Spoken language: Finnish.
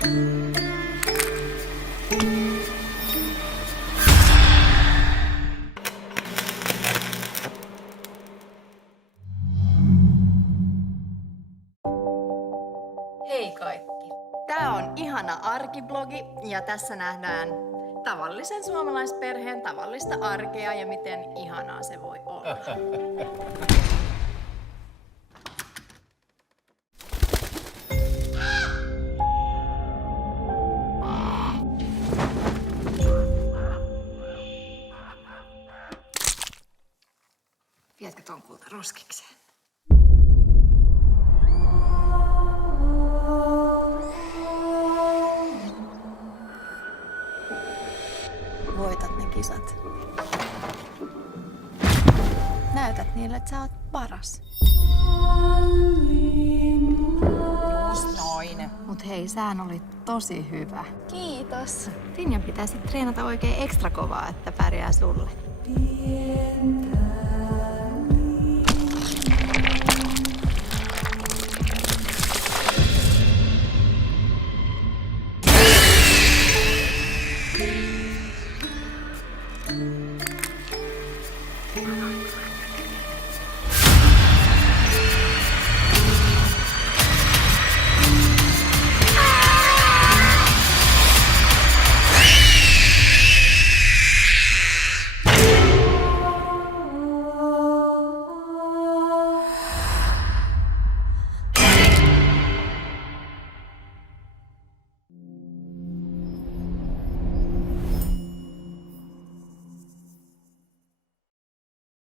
Hei kaikki. Tää on ihana arkiblogi ja tässä nähdään tavallisen suomalaisperheen tavallista arkea ja miten ihanaa se voi olla. Viedätkö ton kulta roskikseen? Voitat ne kisat. Näytät niille, että sä oot paras. Just noin. Mut hei, sään oli tosi hyvä. Kiitos. Finjan pitäisi treenata oikein ekstra kovaa, että pärjää sulle.